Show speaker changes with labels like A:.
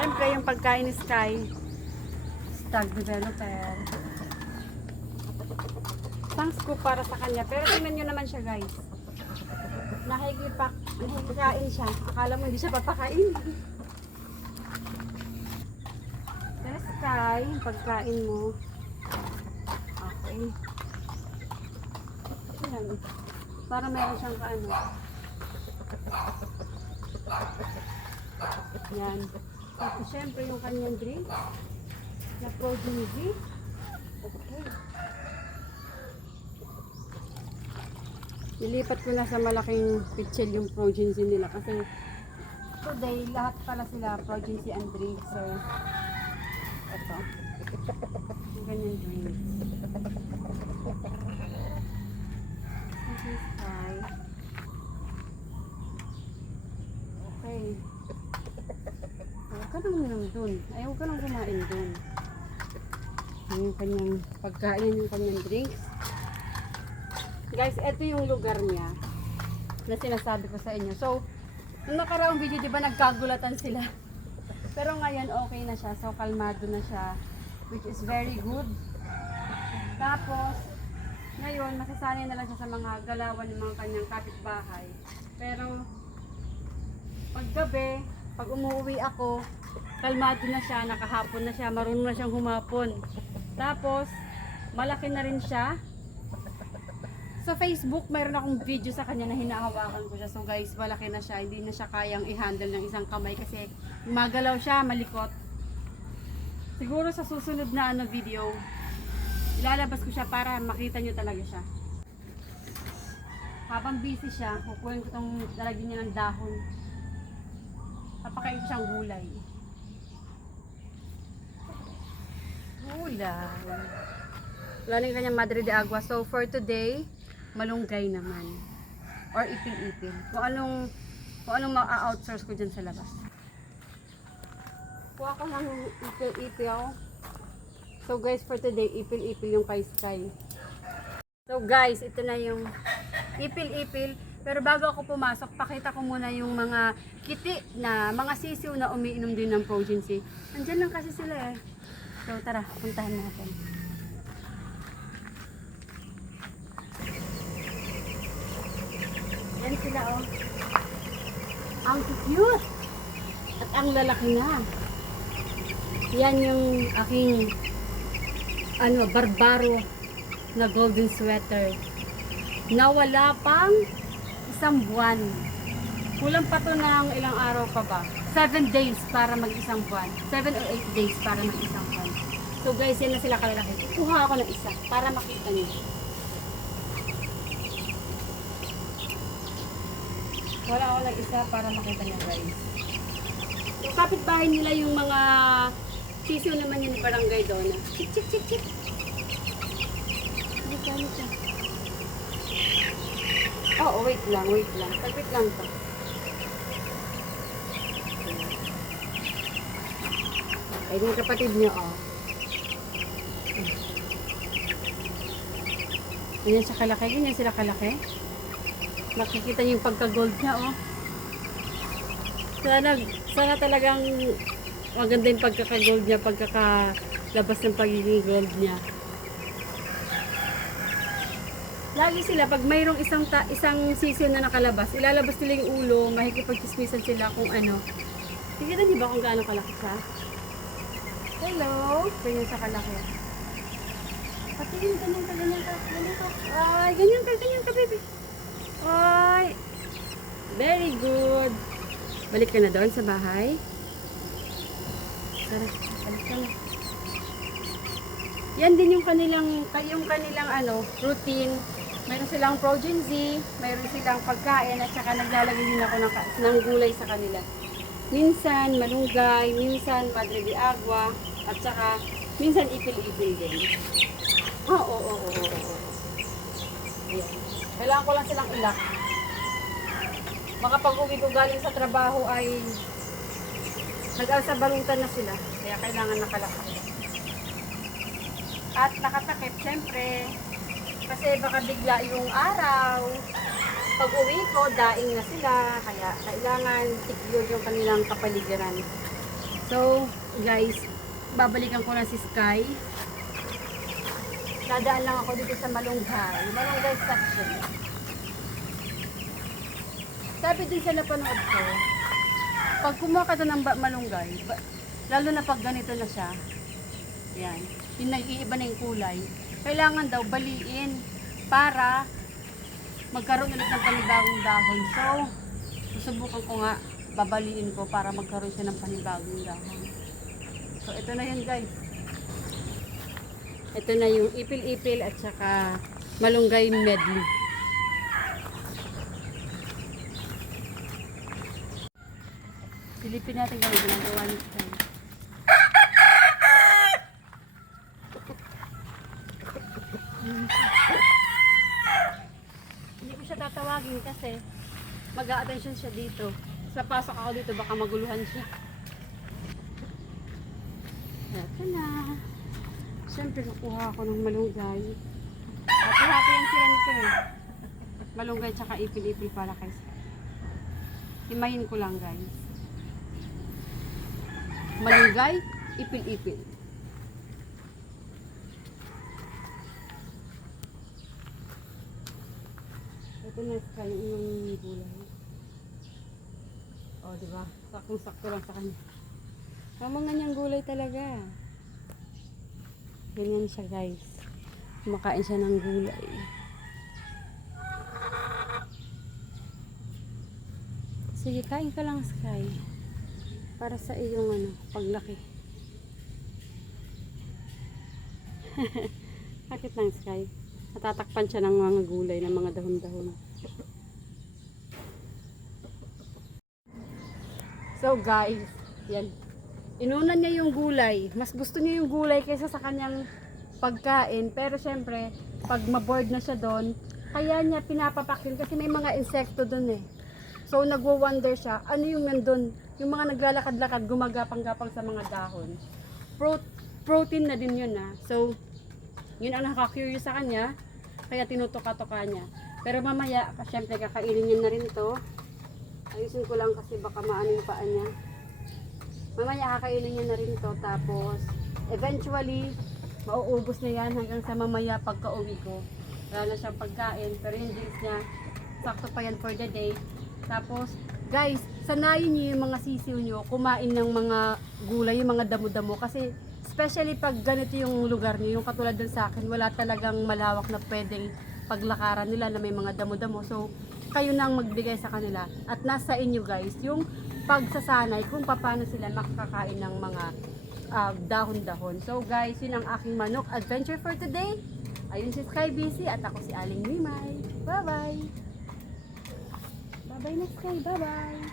A: Siyempre, yung pagkain ni Sky, stag developer. Thanks ko para sa kanya. Pero tingnan nyo naman siya, guys. Nakikipak, nakikikain siya. Akala mo hindi siya papakain. Pero Sky, pagkain mo. Okay. Ayan. Para meron siyang kaano. Yan. Tapos syempre yung kanyang drink na Prodigy. Okay. Nilipat ko na sa malaking pitchel yung Prodigy nila kasi today lahat pala sila Prodigy and drink. So, ito. Yung kanyang drink. This is. Okay. Minum dun. Ayaw ka nang kumain dun. Yung kanyang pagkain, yung kanyang drinks. Guys, ito yung lugar niya na sinasabi ko sa inyo. So, nung nakaraang video, di ba nagkagulatan sila? Pero ngayon, okay na siya. So, kalmado na siya. Which is very good. Tapos, ngayon, masasanay na lang siya sa mga galawan ng mga kanyang kapitbahay. Pero, paggabi, pag umuwi ako, kalmado na siya, nakahapon na siya, marunong na siyang humapon. Tapos, malaki na rin siya. Sa Facebook, mayroon akong video sa kanya na hinahawakan ko siya. So guys, malaki na siya. Hindi na siya kayang i-handle ng isang kamay kasi magalaw siya, malikot. Siguro sa susunod na ano video, ilalabas ko siya para makita nyo talaga siya. Habang busy siya, kukuhin ko itong lalagyan niya ng dahon. Papakain ko siyang gulay. Gulay. Wala na yung kanyang Madre de Agua. So for today, malunggay naman. Or ipil-ipil. Kung anong, kung anong ma-outsource ko dyan sa labas. Kuha ko ng ipil-ipil. So guys, for today, ipil-ipil yung kay Sky. So guys, ito na yung ipil-ipil. Pero bago ako pumasok, pakita ko muna yung mga kiti na mga sisiw na umiinom din ng Progency. Andyan lang kasi sila eh. So tara, puntahan natin. Yan sila oh. Ang cute! At ang lalaki na. Yan yung aking ano, barbaro na golden sweater. Nawala pang isang buwan. Kulang pa to ng ilang araw pa ba? 7 days para mag isang buwan. 7 or 8 days para mag isang buwan. So guys, yan na sila kalalaki. Kuha ako ng isa para makita niyo. Wala ako ng isa para makita niyo guys. Yung kapitbahay nila yung mga sisiw naman yun ni Barangay Dona. Chik, chik, chik, chik. Hindi ka, hindi ka. Oo, wait lang, wait lang. Saglit lang to. Ay, yung kapatid niyo, oh. Ganyan siya kalaki, ganyan sila kalaki. Makikita niyo yung pagka-gold niya, oh. Sana, sana talagang maganda yung pagkaka-gold niya, pagkakalabas ng pagiging gold niya. Lagi sila, pag mayroong isang, ta- isang season na nakalabas, ilalabas nila yung ulo, makikipagchismisan sila kung ano. Tignan niyo ba kung gaano kalaki siya? Hello! Ganyan sa kalaki. Patingin, ganyan ka, ganyan ka, ganyan ka. Ay, ganyan ka, ganyan ka, baby. Ay! Very good. Balik ka na doon sa bahay. Tara, balik ka na. Yan din yung kanilang, yung kanilang ano, routine. Mayroon silang Progenzy, mayroon silang pagkain at saka naglalagay din ako ng, ng gulay sa kanila. Minsan malunggay, minsan madre de agua, at saka minsan ipil-ipil din. Ah, oo, oo, oo, oo. Ayan. Kailangan ko lang silang ilak. Baka pag uwi ko galing sa trabaho ay balutan na sila. Kaya kailangan nakalak ako. At nakatakip, syempre, kasi baka bigla yung araw. Pag uwi ko, daing na sila. Kaya kailangan secure yung kanilang kapaligiran. So, guys, babalikan ko na si Sky. Nadaan lang ako dito sa Malunggay. Malunggay section. Sabi din sa napanood ko, pag kumuha ka ng malunggay, lalo na pag ganito na siya, yan, yung nag-iiba na yung kulay, kailangan daw baliin para magkaroon ulit ng panibagong dahon. So, susubukan ko nga, babaliin ko para magkaroon siya ng panibagong dahon. So, ito na yun guys. Ito na yung ipil-ipil at saka malunggay medley. Silipin natin kung ginagawa ni Sky. Hindi ko siya tatawagin kasi mag-a-attention siya dito. Sa pasok ako dito, baka maguluhan siya. Eto na. Siyempre, kukuha ako ng malunggay. Hati-hati yan sila nito eh. Malunggay tsaka ipil-ipil para kay Sky. Himayin ko lang guys. Malunggay, ipil-ipil. Ito na Sky, yung gulay. O, di ba? Sakong-sakto lang sa kanya. Mga niyang gulay talaga. Ganyan siya guys. Kumakain siya ng gulay. Sige, kain ka lang, Sky. Para sa iyong ano, paglaki. Bakit lang, Sky? Natatakpan siya ng mga gulay, ng mga dahon-dahon. So guys, yan. Inunan niya yung gulay. Mas gusto niya yung gulay kaysa sa kanyang pagkain. Pero syempre, pag maboard na siya doon, kaya niya pinapapakin kasi may mga insekto doon eh. So nagwo-wonder siya, ano yung nandun? Yung mga naglalakad-lakad, gumagapang-gapang sa mga dahon. Pro- protein na din yun ah. So, yun ang nakaka-curious sa kanya, kaya tinutuka-tuka niya. Pero mamaya, syempre kakainin niya na rin to. Ayusin ko lang kasi baka maano yung paa niya. Mamaya kakainin niya na rin to. Tapos, eventually, mauubos na yan hanggang sa mamaya pagka uwi ko. Wala na siyang pagkain, pero yung drinks niya, sakto pa yan for the day. Tapos, guys, sanayin niyo yung mga sisiw niyo kumain ng mga gulay, yung mga damo-damo. Kasi, especially pag ganito yung lugar niyo, yung katulad dun sa akin, wala talagang malawak na pwedeng paglakaran nila na may mga damo-damo. So, kayo nang magbigay sa kanila. At nasa inyo guys, yung pagsasanay kung paano sila makakakain ng mga ah, dahon-dahon. So guys, yun ang aking manok adventure for today. Ayun si Sky Busy at ako si Aling Mimay. Bye-bye! Bye-bye na Sky, bye-bye!